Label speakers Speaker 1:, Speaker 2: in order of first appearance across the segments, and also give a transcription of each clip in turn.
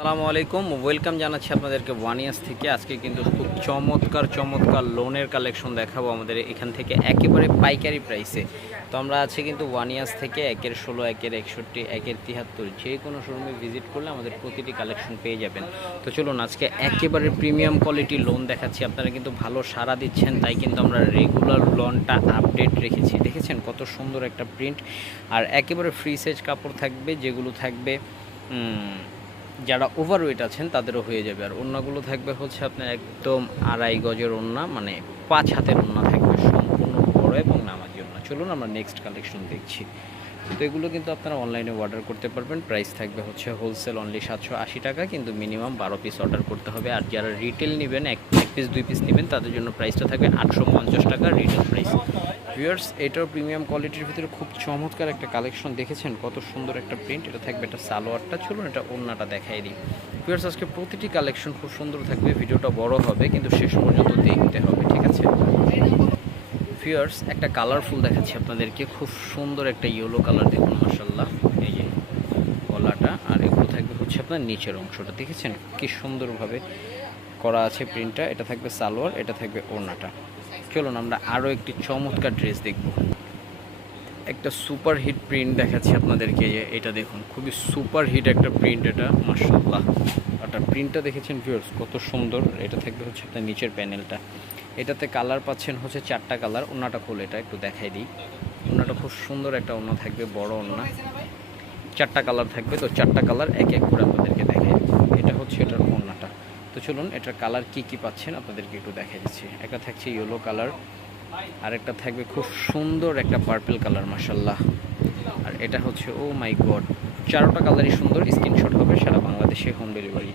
Speaker 1: আসসালামু আলাইকুম। ওয়েলকাম জানাচ্ছি আপনাদেরকে ওয়ানিয়াস থেকে। আজকে কিন্তু খুব চমৎকার চমৎকার লোনের কালেকশন দেখাবো আমাদের এখান থেকে, একেবারে পাইকারি প্রাইসে। তো আমরা আছি কিন্তু ওয়ানিয়াস থেকে, একের ষোলো, একের একষট্টি, একের তিয়াত্তর যে কোনো শোরুমে ভিজিট করলে আমাদের প্রতিটি কালেকশন পেয়ে যাবেন। তো চলুন, আজকে একেবারে প্রিমিয়াম কোয়ালিটি লোন দেখাচ্ছি। আপনারা কিন্তু ভালো সাড়া দিচ্ছেন, তাই কিন্তু আমরা রেগুলার লোনটা আপডেট রেখেছি। দেখেছেন কত সুন্দর একটা প্রিন্ট আর একেবারে ফ্রি সাইজ কাপড় থাকবে, যেগুলো থাকবে যারা ওভারওয়েট আছেন, তাদেরও হয়ে যাবে। আর ওড়নাগুলো থাকবে হচ্ছে আপনার একদম আড়াই গজের ওড়না মানে পাঁচ হাতের ওড়না থাকবে সম্পূর্ণ বড় এবং নামাজি ওড়না। চলুন আমরা নেক্সট কালেকশন দেখছি। তো এগুলো কিন্তু আপনারা অনলাইনে অর্ডার করতে পারবেন। প্রাইস থাকবে হচ্ছে হোলসেল অনলি সাতশো আশি টাকা, কিন্তু মিনিমাম বারো পিস অর্ডার করতে হবে। আর যারা রিটেল নেবেন, এক এক পিস দুই পিস নেবেন, তাদের জন্য প্রাইসটা থাকবে আটশো পঞ্চাশ টাকা। রিটেল প্রাইস ভিউয়ার্স, এটাও প্রিমিয়াম কোয়ালিটির ভিতরে খুব চমৎকার একটা কালেকশন দেখেছেন। কত সুন্দর একটা প্রিন্ট। এটা থাকবে এটা সালোয়ারটা চলুন, এটা ওড়নাটা দেখাই দিই। ভিউয়ার্স, আজকে প্রতিটি কালেকশন খুব সুন্দর থাকবে, ভিডিওটা বড় হবে, কিন্তু শেষ পর্যন্ত দেখতে হবে, ঠিক আছে? ভিউয়ার্স, একটা কালারফুল দেখাচ্ছি আপনাদেরকে, খুব সুন্দর একটা ইয়েলো কালার দেখুন মাসাল্লাহ এই যে গলাটা, আর এগুলো থাকবে হচ্ছে আপনার নিচের অংশটা, দেখেছেন? কি সুন্দরভাবে করা আছে প্রিন্টটা, এটা থাকবে সালোয়ার, এটা থাকবে ওড়নাটা চলুন আমরা আরও একটি চমৎকার ড্রেস দেখব। একটা সুপার হিট প্রিন্ট দেখাচ্ছি আপনাদেরকে এটা দেখুন, খুবই সুপার হিট একটা প্রিন্ট এটা মার্শাল্লাহ ওটা প্রিন্টটা দেখেছেন ভিউয়ার্স কত সুন্দর। এটা থাকবে হচ্ছে আপনার নিচের প্যানেলটা এটাতে কালার পাচ্ছেন হচ্ছে চারটা কালার ওনাটা খুলে এটা একটু দেখাই দিই। ওনাটা খুব সুন্দর একটা ওনা থাকবে, বড় ওনা চারটা কালার থাকবে, তো চারটা কালার এক এক করে আপনাদেরকে দেখাই এটা হচ্ছে এটার ওনাটা তো চলুন, এটার কালার কি কি পাচ্ছেন আপনাদেরকে একটু দেখা দিচ্ছি। একটা থাকছে ইয়েলো কালার আর একটা থাকবে খুব সুন্দর একটা পার্পেল কালার মাসাল্লাহ আর এটা হচ্ছে ও মাই গড চারোটা কালারই সুন্দর স্ক্রিনশট হবে সারা বাংলাদেশে হোম ডেলিভারি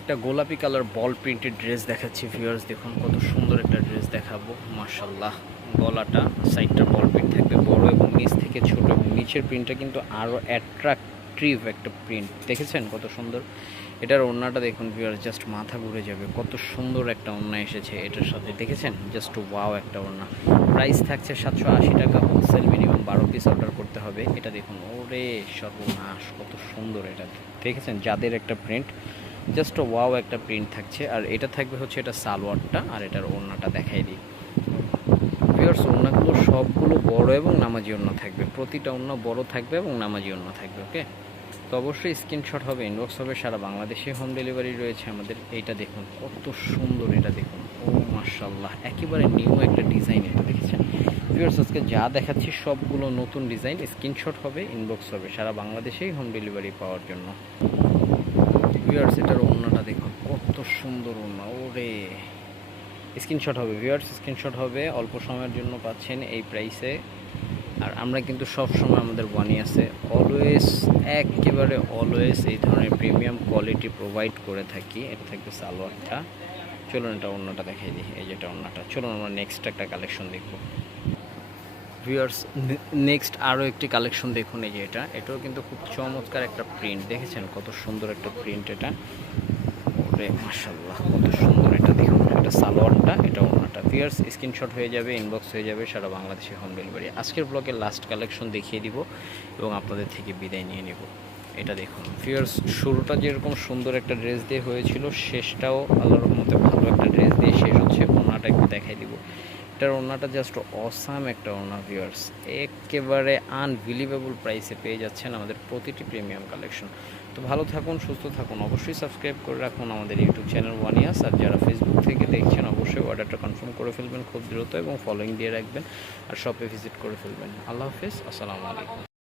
Speaker 1: একটা গোলাপি কালার বল প্রিন্টেড ড্রেস দেখাচ্ছি ভিউয়ার্স দেখুন কত সুন্দর একটা ড্রেস দেখাবো মার্শাল্লাহ গলাটা সাইডটা বল প্রিন্ট থাকবে, বড় এবং নিচ থেকে ছোট এবং নিচের প্রিন্টটা কিন্তু আরও অ্যাট্রাকটিভ একটা প্রিন্ট দেখেছেন কত সুন্দর? এটার ওড়নাটা দেখুন ভিউয়ার্স জাস্ট মাথা ঘুরে যাবে। কত সুন্দর একটা ওড়না এসেছে এটার সাথে। দেখেছেন? জাস্ট ওয়াও একটা ওড়না। প্রাইস থাকছে সাতশো আশি টাকা হোলসেল মিনিমাম বারো পিস অর্ডার করতে হবে। এটা দেখুন, ওরে সর্বনাশ, কত সুন্দর এটা। দেখেছেন? যাদের একটা প্রিন্ট জাস্ট ওয়াও একটা প্রিন্ট থাকছে, আর এটা থাকবে হচ্ছে এটা সালোয়ারটা, আর এটার ওড়নাটা দেখাই দিই। পিওর্স ওড়নাগুলো সবগুলো বড় এবং নামাজি ওড়না থাকবে। প্রতিটা ওড়না বড় থাকবে এবং নামাজি ওড়না থাকবে, ওকে? তো অবশ্যই স্ক্রিনশট হবে ইনবক্স হবে, সারা বাংলাদেশে হোম ডেলিভারি রয়েছে আমাদের। এইটা দেখুন, কত সুন্দর এটা দেখুন। ও মার্শাল্লাহ একেবারে নিউ একটা ডিজাইন এটা, দেখেছেন? ভিউয়ার্স আজকে যা দেখাচ্ছি সবগুলো নতুন ডিজাইন স্ক্রিনশট হবে ইনবক্স হবে, সারা বাংলাদেশেই হোম ডেলিভারি পাওয়ার জন্য। ভিউয়ার্স, এটার ওড়নাটা দেখুন, কত সুন্দর ওড়না, ওরে। স্ক্রিনশট হবে, ভিউয়ার্স স্ক্রিনশট হবে, অল্প সময়ের জন্য পাচ্ছেন এই প্রাইসে আর আমরা কিন্তু সব সময় আমাদের ওয়ানি আছে। অলওয়েজ একেবারে অলওয়েজ এই ধরনের প্রিমিয়াম কোয়ালিটি প্রোভাইড করে থাকি। এটা থাকবে সালোয়ারটা। চলুন এটা অন্যটা দেখাই দিই, এই যেটা অন্যটা চলুন আমরা নেক্সট একটা কালেকশন দেখব। ভিউয়ার্স নেক্সট আরও একটি কালেকশন দেখুন এই যে এটা। এটাও কিন্তু খুব চমৎকার একটা প্রিন্ট দেখেছেন কত সুন্দর একটা প্রিন্ট এটা? ওরে মাসাল্লাহ কত সুন্দর এটা দেখুন। এটা সালোয়ারটা, এটা ওনাটা ভিউয়ার্স স্ক্রিনশট হয়ে যাবে ইনবক্স হয়ে যাবে সারা বাংলাদেশে হোম ডেলিভারি আজকের ব্লগের লাস্ট কালেকশন দেখিয়ে দিব এবং আপনাদের থেকে বিদায় নিয়ে নেব। এটা দেখুন। ফিয়ার্স শুরুটা যেরকম সুন্দর একটা ড্রেস দিয়ে হয়েছিল, শেষটাও আল্লাহর রহমতে ভালো একটা ড্রেস দিয়ে শেষ হচ্ছে। ওনাটা একটু দেখাই দিব। এটার ওনাটা জাস্ট অসাম একটা ওনা ভিউয়ার্স একেবারে আনবিলিভেবল প্রাইসে পেয়ে যাচ্ছেন আমাদের প্রতিটি প্রিমিয়াম কালেকশন তো ভালো থাকুন, সুস্থ থাকুন, অবশ্যই সাবস্ক্রাইব করে রাখুন আমাদের ইউটিউব চ্যানেল ওয়ান ইয়ার্স আর যারা ফেসবুক থেকে দেখছেন, অবশ্যই অর্ডারটা কনফার্ম করে ফেলবেন খুব দ্রুত এবং ফলোয়িং দিয়ে রাখবেন। আর শপে ভিজিট করে ফেলবেন। আল্লাহ হাফিজ, আসসালামু আলাইকুম।